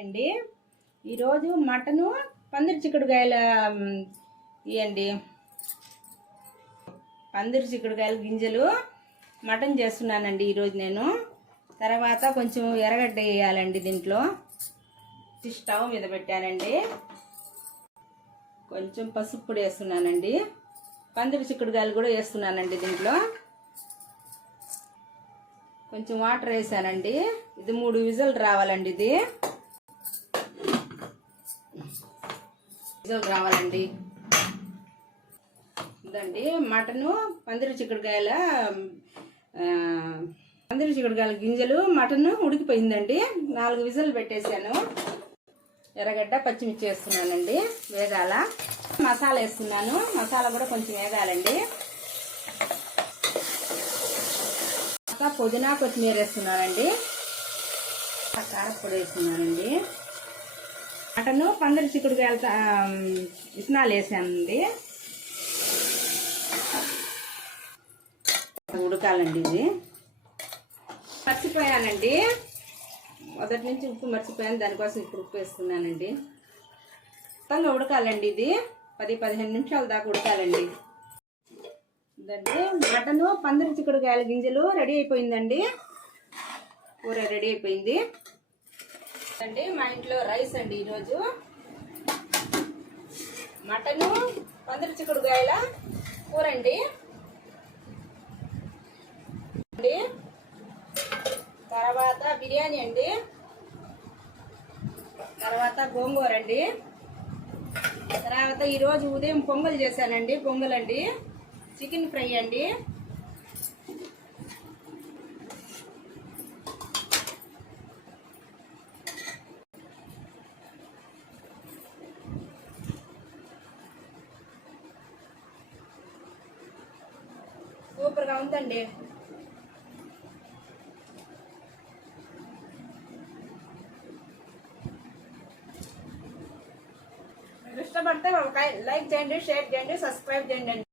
అండి ఈరోజు మటను పందిరి చిక్కుడుకాయల ఇవ్వండి పందిరి చిక్కుడుకాయల గింజలు మటన్ చేస్తున్నానండి ఈరోజు నేను. తర్వాత కొంచెం ఎర్రగడ్డ వేయాలండి దీంట్లో. స్టవ్ మీద పెట్టానండి. కొంచెం పసుపు పొడి వేస్తున్నానండి. పందిరి చిక్కుడుకాయలు కూడా వేస్తున్నానండి దీంట్లో. కొంచెం వాటర్ వేసానండి. ఇది 3 విజిల్ రావాలండి. ఇది విజిల్ రావాలండి. ఇదండి మటను పందిరి చిక్కుడుకాయల గింజలు మటన్ ఉడికిపోయిందండి. 4 విజిల్ పెట్టేశాను. ఎర్రగడ్డ పచ్చిమిర్చి వేస్తున్నానండి. వేగాల మసాలా వేస్తున్నాను. మసాలా కూడా కొంచెం వేగాలండి. పుదీనా కొత్తిమీర వేస్తున్నానండి. కారపొడి వేస్తున్నానండి. మటను పందిరి చిక్కుడుకాయల విత్తనాలు వేసానండి. ఉడకాలండి. ఇది మర్చిపోయానండి. మొదటి నుంచి ఉప్పు మర్చిపోయాను. దానికోసం ఇప్పుడు ఉప్పు వేస్తున్నానండి. మొత్తంగా ఉడకాలండి. ఇది 10-15 నిమిషాల దాకా ఉడకాలండి. ఇదండి మటను పందిరి చిక్కుడుకాయల గింజలు రెడీ అయిపోయిందండి. కూర రెడీ అయిపోయింది అండి. మా ఇంట్లో రైస్ అండి ఈరోజు. మటను పందిరి చిక్కుడుకాయల కూర అండి. తర్వాత బిర్యానీ అండి. తర్వాత గోంగూర అండి. తర్వాత ఈరోజు ఉదయం పొంగల్ చేశానండి. పొంగల్ అండి. చికెన్ ఫ్రై అండి. సూపర్గా ఉందండి. ఇష్టపడితే ఒక లైక్ చేయండి, షేర్ చేయండి, సబ్స్క్రైబ్ చేయండి.